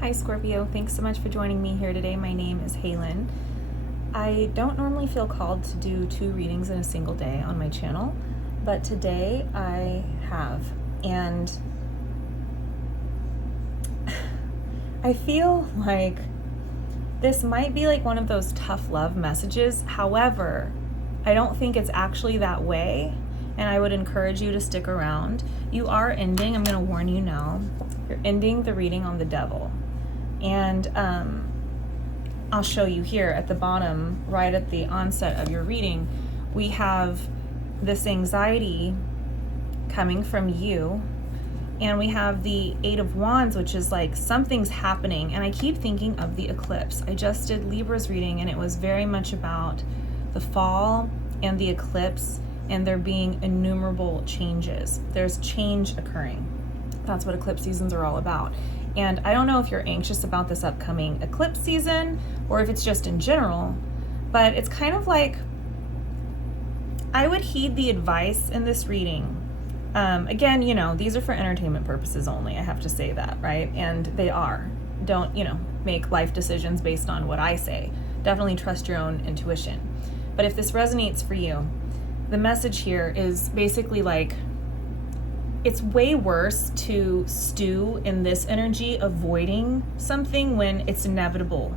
Hi Scorpio, thanks so much for joining me here today. My name is Halen. I don't normally feel called to do 2 readings in a single day on my channel, but today I have. And I feel like this might be like one of those tough love messages. However, I don't think it's actually that way, and I would encourage you to stick around. You are ending, I'm going to warn you now, you're ending the reading on the devil. And I'll show you here at the bottom, right at the onset of your reading, we have this anxiety coming from you, and we have the 8 of Wands, which is like something's happening. And I keep thinking of the eclipse. I just did Libra's reading, and it was very much about the fall and the eclipse, and there being innumerable changes. There's change occurring. That's what eclipse seasons are all about. And I don't know if you're anxious about this upcoming eclipse season or if it's just in general, but it's kind of like, I would heed the advice in this reading. Again, these are for entertainment purposes only. I have to say that, right? And they are. Don't, make life decisions based on what I say. Definitely trust your own intuition. But if this resonates for you, the message here is basically like, it's way worse to stew in this energy, avoiding something when it's inevitable.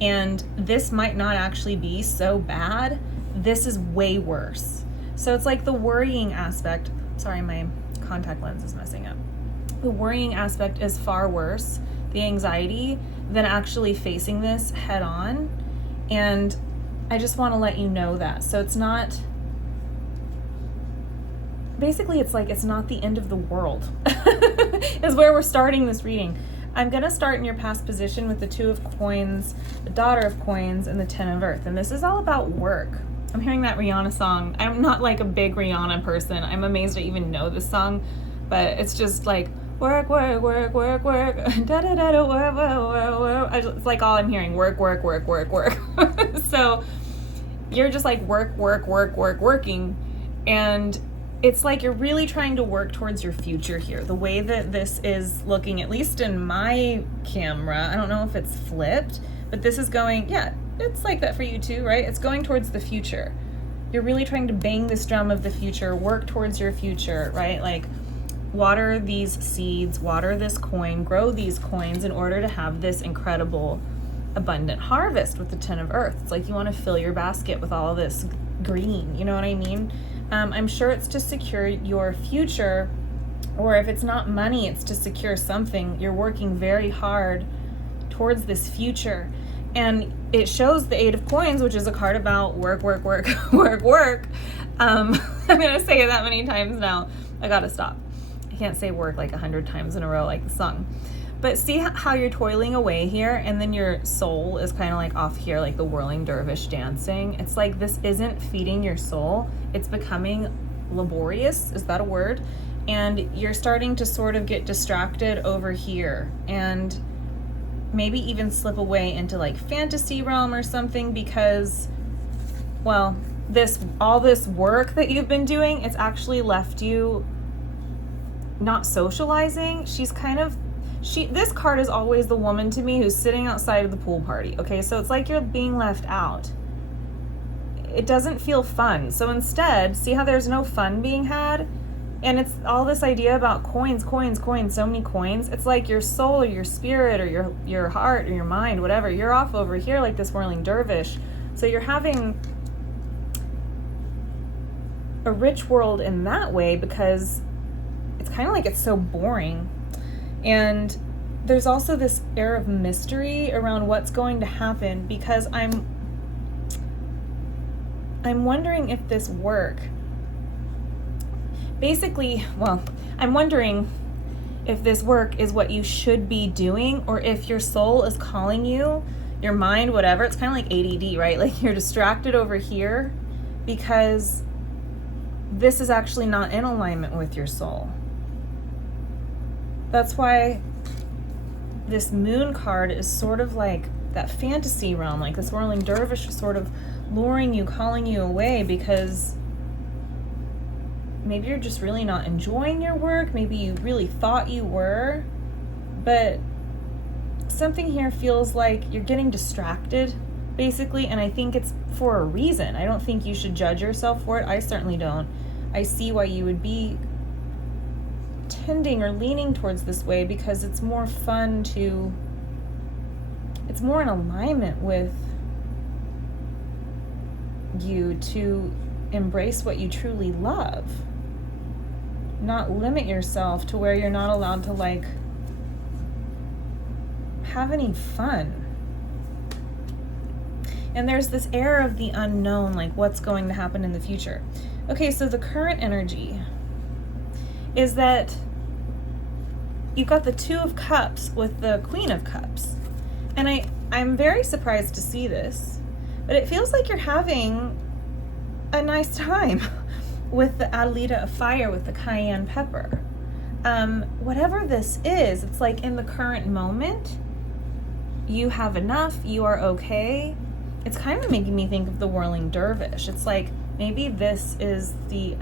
And this might not actually be so bad. This is way worse. So it's like the worrying aspect. Sorry, my contact lens is messing up. The worrying aspect is far worse, the anxiety, than actually facing this head on. And I just want to let you know that. So it's not... Basically, it's like it's not the end of the world is where we're starting this reading. I'm going to start in your past position with the 2 of Coins, the Daughter of Coins, and the 10 of Earth. And this is all about work. I'm hearing that Rihanna song. I'm not like a big Rihanna person. I'm amazed I even know this song, but it's just like work, work, work, work, work, da da da da, work, work, work. It's like all I'm hearing, work, work, work, work, work. So you're just like work, work, work, work, working, and it's like you're really trying to work towards your future here. The way that this is looking, at least in my camera, I don't know if it's flipped, but this is going, yeah, it's like that for you too, right? It's going towards the future. You're really trying to bang this drum of the future, work towards your future, right? Like water these seeds, water this coin, grow these coins in order to have this incredible abundant harvest with the 10 of Earth. It's like you want to fill your basket with all of this green, you know what I mean? I'm sure it's to secure your future, or if it's not money, it's to secure something. You're working very hard towards this future. And it shows the 8 of Coins, which is a card about work, work, work, work, work. I'm going to say it that many times now. I got to stop. I can't say work like 100 times in a row like the song. But see how you're toiling away here, and then your soul is kind of like off here, like the whirling dervish dancing. It's like this isn't feeding your soul. It's becoming laborious. Is that a word? And you're starting to sort of get distracted over here, and maybe even slip away into like fantasy realm or something, because, well, all this work that you've been doing, it's actually left you not socializing. This card is always the woman to me who's sitting outside of the pool party, okay? So it's like you're being left out. It doesn't feel fun. So instead, see how there's no fun being had? And it's all this idea about coins, coins, coins, so many coins. It's like your soul or your spirit or your heart or your mind, whatever, you're off over here like this whirling dervish. So you're having a rich world in that way, because it's kind of like it's so boring. And there's also this air of mystery around what's going to happen, because I'm wondering if this work, basically, well, I'm wondering if this work is what you should be doing, or if your soul is calling you, your mind, whatever. It's kind of like ADD, right? Like you're distracted over here because this is actually not in alignment with your soul. That's why this moon card is sort of like that fantasy realm, like this whirling dervish is sort of luring you, calling you away, because maybe you're just really not enjoying your work. Maybe you really thought you were, but something here feels like you're getting distracted, basically, and I think it's for a reason. I don't think you should judge yourself for it. I certainly don't. I see why you would be tending or leaning towards this way, because it's more fun to, it's more in alignment with you to embrace what you truly love, not limit yourself to where you're not allowed to like have any fun. And there's this air of the unknown, like what's going to happen in the future. Okay, so the current energy is that you've got the Two of Cups with the Queen of Cups. And I'm very surprised to see this, but it feels like you're having a nice time with the Adelita of Fire with the cayenne pepper. Whatever this is, it's like in the current moment, you have enough, you are okay. It's kind of making me think of the whirling dervish. It's like maybe this is the,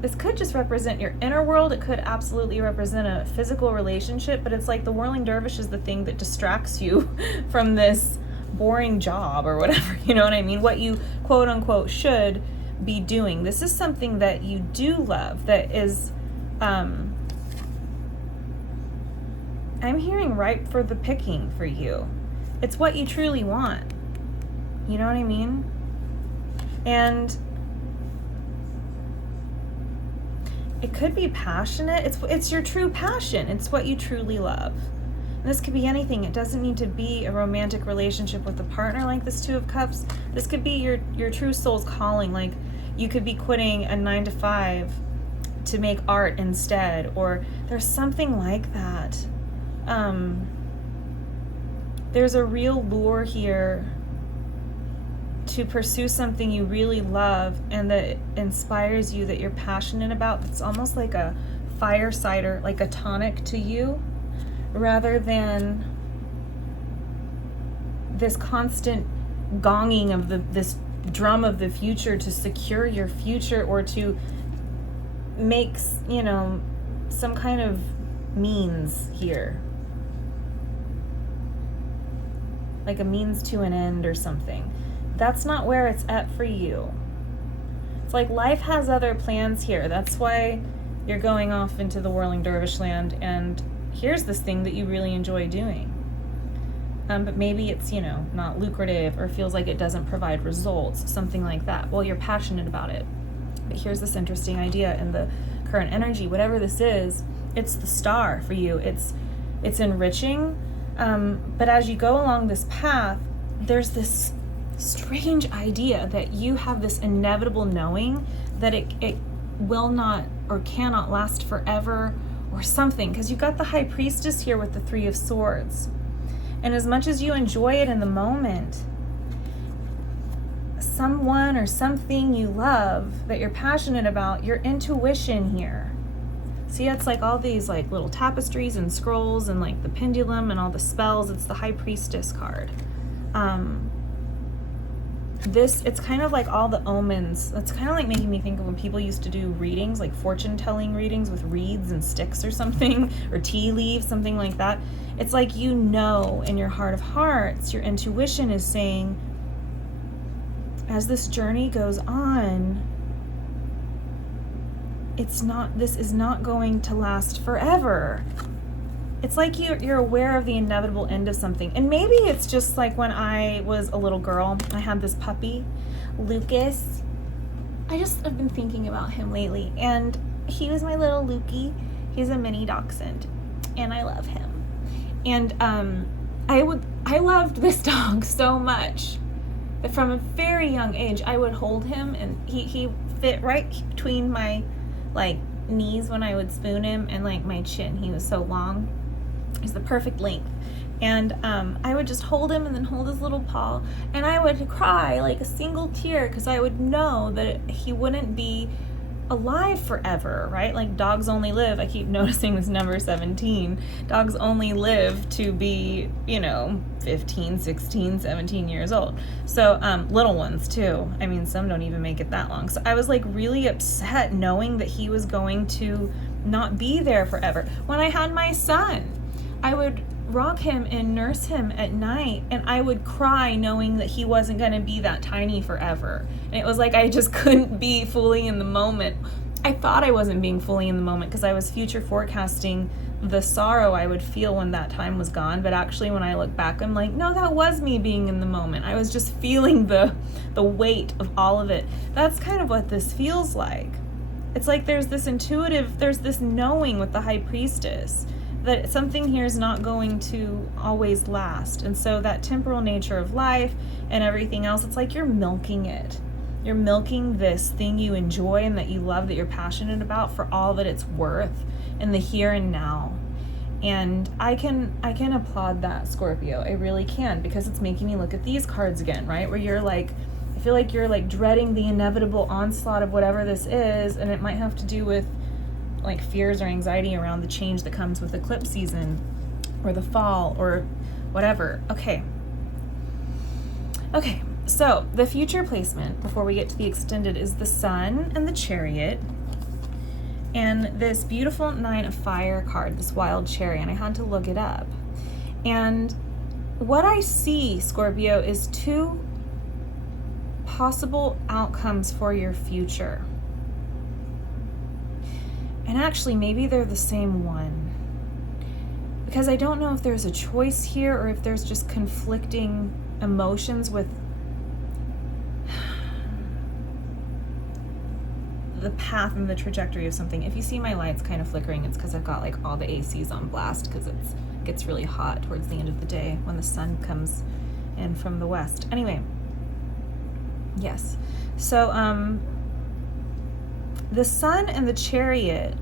this could just represent your inner world. It could absolutely represent a physical relationship, but it's like the whirling dervish is the thing that distracts you from this boring job or whatever, you know what I mean? What you quote unquote should be doing. This is something that you do love, that is, I'm hearing ripe for the picking for you. It's what you truly want. You know what I mean? And it could be passionate. It's your true passion. It's what you truly love. And this could be anything. It doesn't need to be a romantic relationship with a partner like this Two of Cups. This could be your true soul's calling. Like you could be quitting a 9-to-5 to make art instead, or there's something like that. There's a real lure here to pursue something you really love and that inspires you, that you're passionate about. It's almost like a fire cider, like a tonic to you, rather than this constant gonging of this drum of the future to secure your future or to make, you know, some kind of means here. Like a means to an end or something. That's not where it's at for you. It's like life has other plans here. That's why you're going off into the whirling dervish land, and here's this thing that you really enjoy doing. But maybe it's, you know, not lucrative or feels like it doesn't provide results, something like that. Well, you're passionate about it. But here's this interesting idea in the current energy. Whatever this is, it's the star for you. It's enriching. But as you go along this path, there's this strange idea that you have this inevitable knowing that it will not or cannot last forever or something, because you got the High Priestess here with the Three of Swords. And as much as you enjoy it in the moment, someone or something you love that you're passionate about, your intuition here. See, it's like all these like little tapestries and scrolls and like the pendulum and all the spells. It's the High Priestess card. It's kind of like all the omens. It's kind of like making me think of when people used to do readings, like fortune-telling readings with reeds and sticks or something, or tea leaves, something like that. It's like, you know, in your heart of hearts, your intuition is saying, as this journey goes on, this is not going to last forever. It's like you're aware of the inevitable end of something. And maybe it's just like when I was a little girl, I had this puppy, Lucas. I've been thinking about him lately, and he was my little Lukey. He's a mini dachshund, and I love him. And I loved this dog so much that from a very young age, I would hold him, and he fit right between my like knees when I would spoon him and like my chin. He was so long. He's the perfect length. And I would just hold him and then hold his little paw, and I would cry like a single tear because I would know that he wouldn't be alive forever, right? Like dogs only live, I keep noticing this number 17, dogs only live to be, 15, 16, 17 years old. So little ones too. I mean, some don't even make it that long. So I was like really upset knowing that he was going to not be there forever. When I had my son, I would rock him and nurse him at night, and I would cry knowing that he wasn't going to be that tiny forever. And it was like I just couldn't be fully in the moment. I thought I wasn't being fully in the moment because I was future forecasting the sorrow I would feel when that time was gone. But actually, when I look back, I'm like, no, that was me being in the moment. I was just feeling the weight of all of it. That's kind of what this feels like. It's like there's this knowing with the High Priestess that something here is not going to always last. And so that temporal nature of life and everything else, it's like you're milking it. You're milking this thing you enjoy and that you love, that you're passionate about, for all that it's worth in the here and now. And I can applaud that, Scorpio. I really can, because it's making me look at these cards again, right? Where you're like, I feel like you're like dreading the inevitable onslaught of whatever this is, and it might have to do with like fears or anxiety around the change that comes with eclipse season or the fall or whatever. Okay, so the future placement before we get to the extended is the Sun and the Chariot and this beautiful 9 of Fire card, this wild cherry, and I had to look it up. And what I see, Scorpio, is 2 possible outcomes for your future. And actually, maybe they're the same one. Because I don't know if there's a choice here or if there's just conflicting emotions with the path and the trajectory of something. If you see my lights kind of flickering, it's because I've got like all the ACs on blast because it gets really hot towards the end of the day when the sun comes in from the west. Anyway, yes. So, the Sun and the Chariot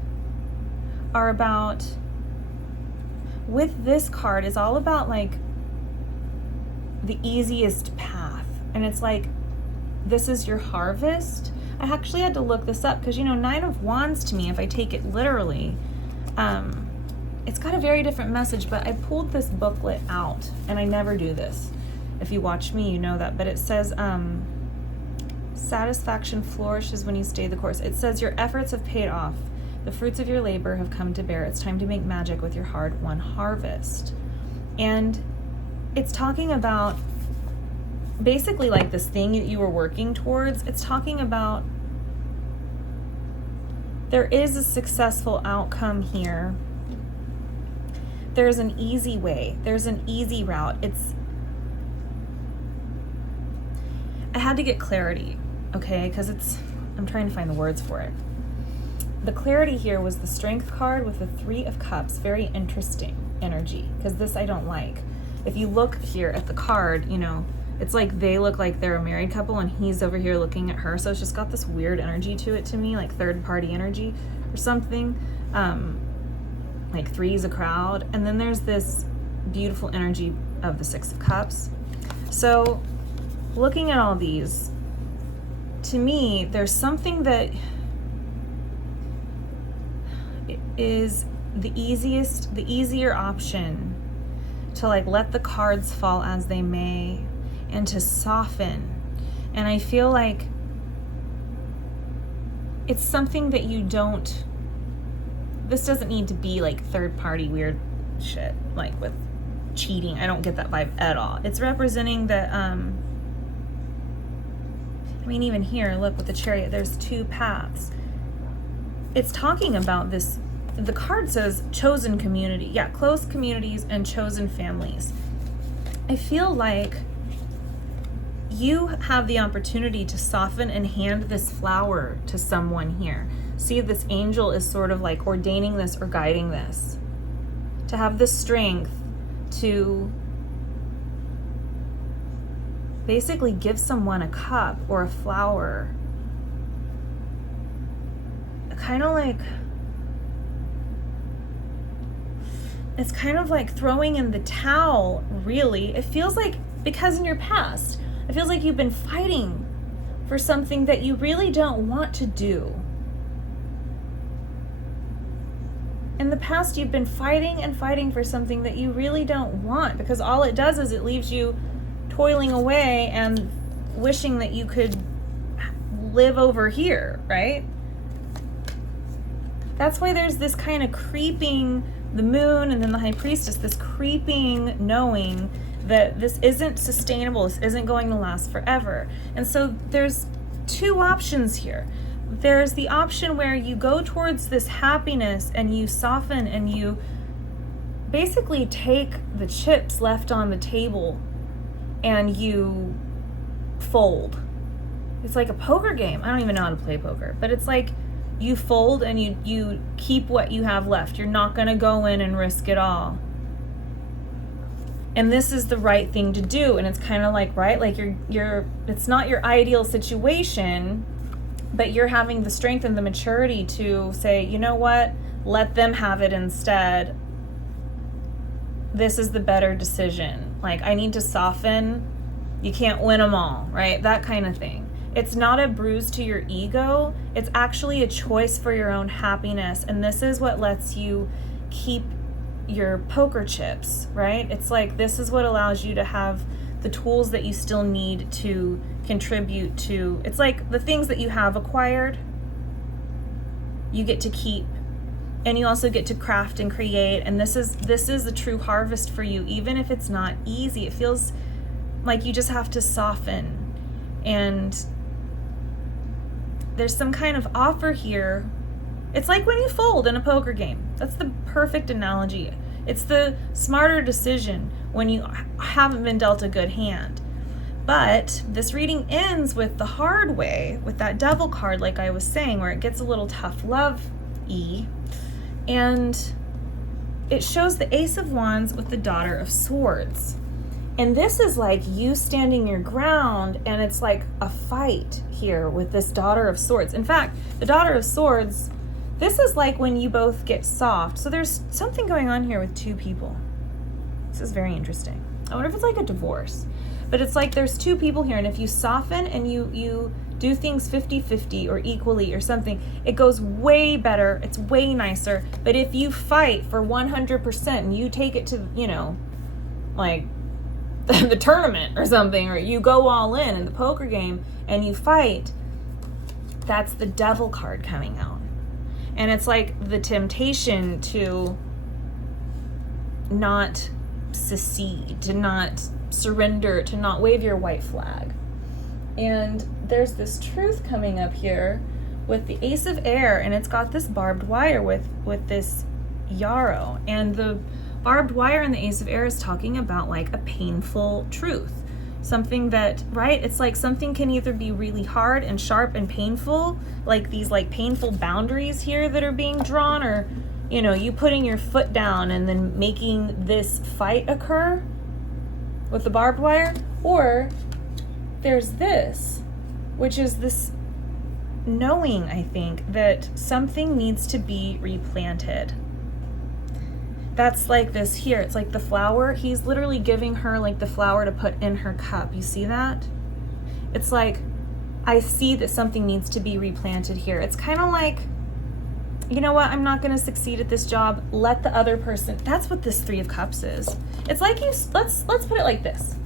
are about, with this card, is all about like the easiest path. And it's like, this is your harvest. I actually had to look this up because, 9 of Wands to me, if I take it literally, it's got a very different message, but I pulled this booklet out, and I never do this. If you watch me, you know that, but it says, satisfaction flourishes when you stay the course. It says your efforts have paid off. The fruits of your labor have come to bear. It's time to make magic with your hard-won harvest. And it's talking about basically like this thing that you were working towards. It's talking about there is a successful outcome here. There's an easy way. There's an easy route. I had to get clarity, okay? Because I'm trying to find the words for it. The clarity here was the Strength card with the 3 of Cups. Very interesting energy, because this I don't like. If you look here at the card, it's like they look like they're a married couple and he's over here looking at her. So it's just got this weird energy to it to me, like third party energy or something. Like 3 is a crowd. And then there's this beautiful energy of the 6 of Cups. So looking at all these, to me, there's something that is the easier option to like let the cards fall as they may and to soften. And I feel like it's something that this doesn't need to be like third party weird shit, like with cheating. I don't get that vibe at all. It's representing that, even here, look with the Chariot, there's 2 paths. It's talking about this, the card says chosen community. Yeah, close communities and chosen families. I feel like you have the opportunity to soften and hand this flower to someone here. See, this angel is sort of like ordaining this or guiding this. To have the strength to basically give someone a cup or a flower. Kind of like, it's kind of like throwing in the towel, really. It feels like, because in your past, it feels like you've been fighting for something that you really don't want to do. In the past, you've been fighting and fighting for something that you really don't want, because all it does is it leaves you toiling away and wishing that you could live over here, right? That's why there's this kind of creeping the moon and then the high priestess, this creeping knowing that this isn't sustainable, this isn't going to last forever. And so there's two options here. There's the option where you go towards this happiness and you soften and you basically take the chips left on the table and you fold. It's like a poker game. I don't even know how to play poker, but it's like you fold and you keep what you have left. You're not going to go in and risk it all. And this is the right thing to do. And it's kind of like, right, like you're it's not your ideal situation, but you're having the strength and the maturity to say, you know what, let them have it instead. This is the better decision. Like, I need to soften. You can't win them all, right? That kind of thing. It's not a bruise to your ego. It's actually a choice for your own happiness. And this is what lets you keep your poker chips, right? It's like, this is what allows you to have the tools that you still need to contribute to. It's like the things that you have acquired, you get to keep. And you also get to craft and create. And this is the true harvest for you, even if it's not easy. It feels like you just have to soften. And there's some kind of offer here. It's like when you fold in a poker game. That's the perfect analogy. It's the smarter decision when you haven't been dealt a good hand. But this reading ends with the hard way, with that devil card, like I was saying, where it gets a little tough love-y. And it shows the Ace of Wands with the Daughter of Swords. And this is like you standing your ground, and it's like a fight here with this Daughter of Swords. In fact, the Daughter of Swords, this is like when you both get soft. So there's something going on here with two people. This is very interesting. I wonder if it's like a divorce. But it's like there's two people here, and if you soften and you do things 50-50 or equally or something, it goes way better. It's way nicer. But if you fight for 100% and you take it to, you know, like the tournament or something, or you go all in the poker game and you fight, that's the devil card coming out. And it's like the temptation to not secede, to not surrender, to not wave your white flag. And there's this truth coming up here with the Ace of Air, and it's got this barbed wire with this yarrow. And the barbed wire in the Ace of Air is talking about like a painful truth. Something that, right, it's like something can either be really hard and sharp and painful, like these like painful boundaries here that are being drawn, or, you know, you putting your foot down and then making this fight occur with the barbed wire. Or there's this, which is this knowing, I think, that something needs to be replanted. That's like this here. It's like the flower. He's literally giving her like the flower to put in her cup. You see that? It's like, I see that something needs to be replanted here. It's kind of like, you know what? I'm not going to succeed at this job. Let the other person. That's what this Three of Cups is. It's like you, let's put it like this.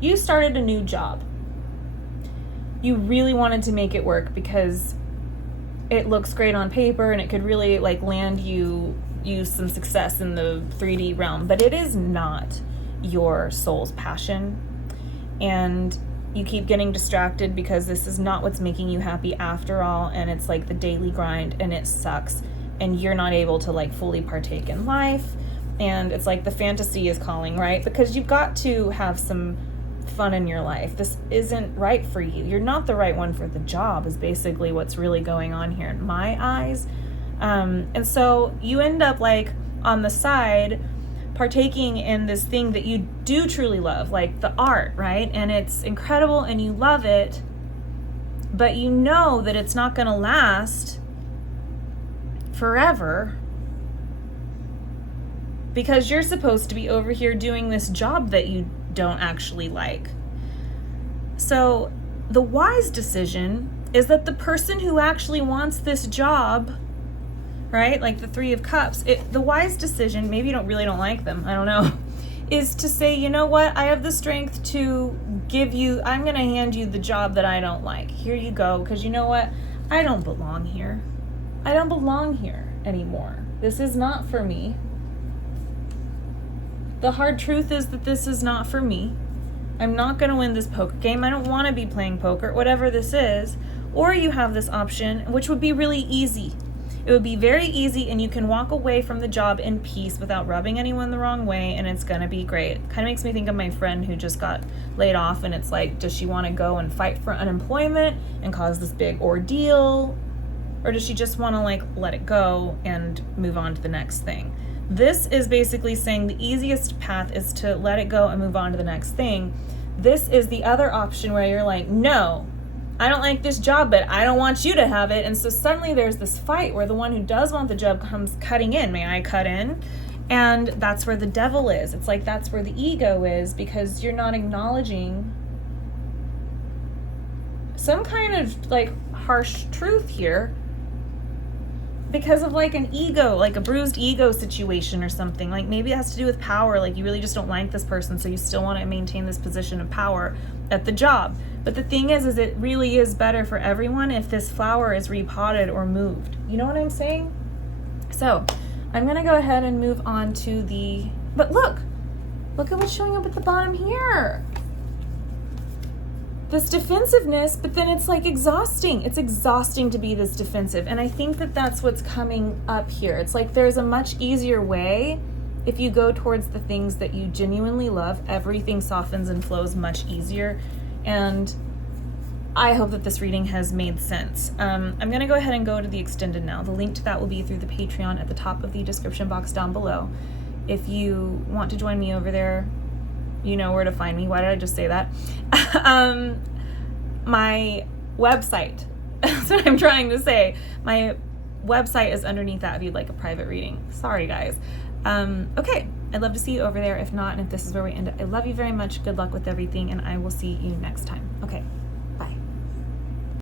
You started a new job. You really wanted to make it work because it looks great on paper and it could really like land you some success in the 3D realm, but it is not your soul's passion. And you keep getting distracted because this is not what's making you happy after all. And it's like the daily grind and it sucks. And you're not able to like fully partake in life. And it's like the fantasy is calling, right? Because you've got to have some fun in your life. This isn't right for you. You're not the right one for the job is basically what's really going on here in my eyes. And so you end up like on the side partaking in this thing that you do truly love, like the art, right? And it's incredible and you love it, but you know that it's not going to last forever because you're supposed to be over here doing this job that you don't actually like. So the wise decision is that the person who actually wants this job, right, like the Three of Cups, the wise decision, maybe you really don't like them, I don't know, is to say, you know what, I have the strength to give you, I'm going to hand you the job that I don't like. Here you go, because you know what, I don't belong here. I don't belong here anymore. This is not for me. The hard truth is that this is not for me. I'm not going to win this poker game. I don't want to be playing poker, whatever this is. Or you have this option, which would be really easy. It would be very easy, and you can walk away from the job in peace without rubbing anyone the wrong way, and it's going to be great. It kind of makes me think of my friend who just got laid off, and it's like, does she want to go and fight for unemployment and cause this big ordeal? Or does she just want to like let it go and move on to the next thing? This is basically saying the easiest path is to let it go and move on to the next thing. This is the other option where you're like, no, I don't like this job, but I don't want you to have it. And so suddenly there's this fight where the one who does want the job comes cutting in. May I cut in? And that's where the devil is. It's like that's where the ego is, because you're not acknowledging some kind of like harsh truth here because of like an ego, like a bruised ego situation or something. Like maybe it has to do with power. Like you really just don't like this person, so you still want to maintain this position of power at the job. But the thing is it really is better for everyone if this flower is repotted or moved. You know what I'm saying? So I'm going to go ahead and move on to but look at what's showing up at the bottom here. This defensiveness, but then it's like exhausting. It's exhausting to be this defensive. And I think that that's what's coming up here. It's like there's a much easier way. If you go towards the things that you genuinely love, everything softens and flows much easier. And I hope that this reading has made sense. I'm going to go ahead and go to the extended now. The link to that will be through the Patreon at the top of the description box down below. If you want to join me over there, you know where to find me. Why did I just say that? My website, that's what I'm trying to say. My website is underneath that if you'd like a private reading. Sorry, guys. Okay, I'd love to see you over there. If not, and if this is where we end it, I love you very much. Good luck with everything, and I will see you next time. Okay.